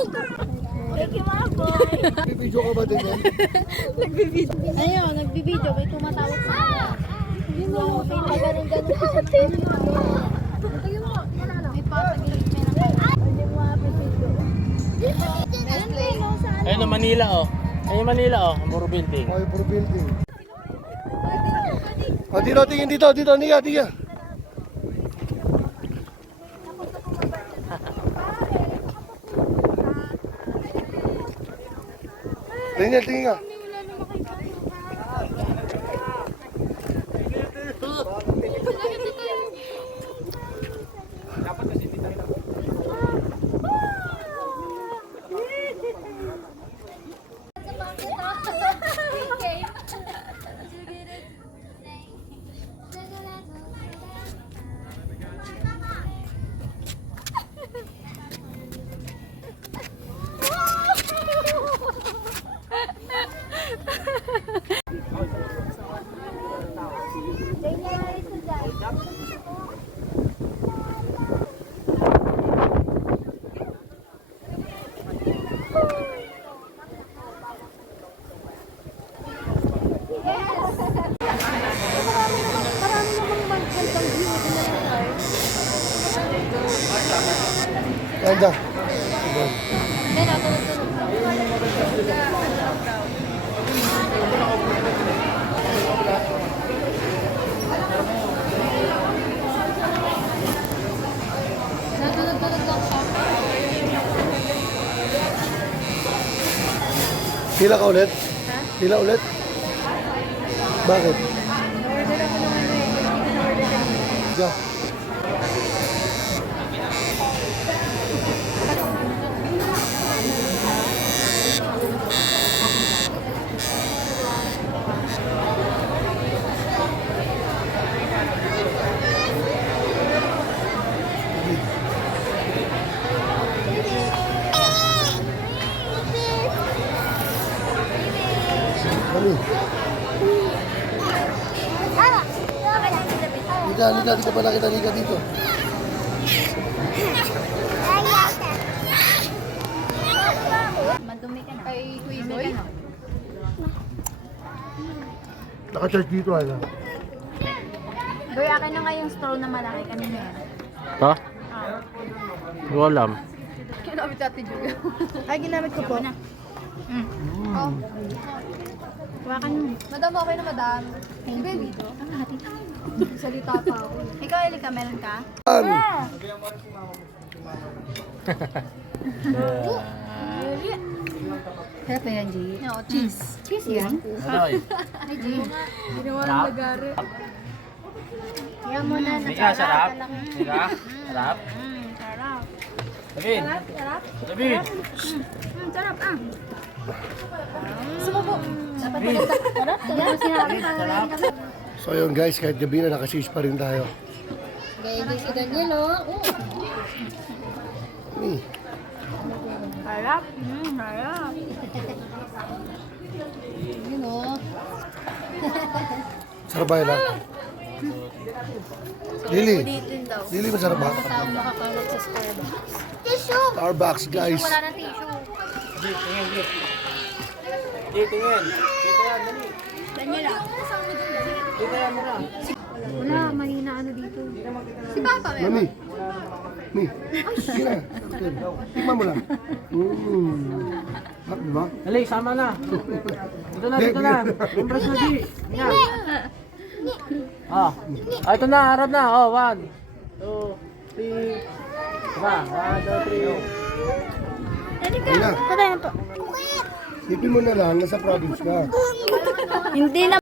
Thank you, mga boy. Bibidyo ka ba din yan? Ayun, nagbibideo. May tumatawag sa akin. May pagaling-galing ko sa tayo. May papagaling pera. Hindi mo mapipidyo. Ayun ang Manila oh. Ayun Manila oh, Moro Building. Okay, for building. O, dito, tingin dito, dito, Nika. Tingin ka. Ganda. Pila ka ulit? Ha? Pila ulit? Bakit? Order ako ng ano eh. Hindi na order kanina. Diyo. Kami. Dito pala kita dito. Madumi ka na. Kay Kuya Boy? Naka-charge dito ano. Boy, akin na nga yung straw na malaki kanina yan. Ha? Hindi ko alam. Ginamit natin Julia. Ay, ginamit ko po. Oh. Hawakan mo. Madam, okay na madam. Thank you. Ang hati tayo. Salita pa ako. Ikaw, Elika, meron ka? Sarap na yan, G. No, cheese. Cheese yan? Ano eh? Ay, G. Ginawa ng lagari. Kaya mo na. Mika, sarap. Mika, sarap. Sarap. Sabin. Sarap? Sabin. Sarap ah. Sumubo. Dapat maganda. Sarap? Yan, sinabi ka na. So yun guys, kahit gabi na nakasish pa rin tayo. Gaya din si Daniel, oh. Harap. Harap. Yun, oh. Sarap ba yun ha? Lily, Ulitin daw. Lily masarap ba? Kasama makakalat sa Starbucks. Tissue! Starbucks guys. Wala na tissue. Dito yan. Dito yan, dali. Daniel, ah. Dito yan mo na. Wala, mahina ano dito. Si Papa, meron. Mami. Mami. Sige na. Okay. Tingnan mo lang. Diba? Dali, sama na. Dito na, dito na. Umbras na di. Yan. Ah, ito na, harap na. Oh, 1, 2, 3. Diba? 1, 2, 3. Halika. Ayun na. Tatayan po. Sipin mo na lang, nasa province ka. Hindi na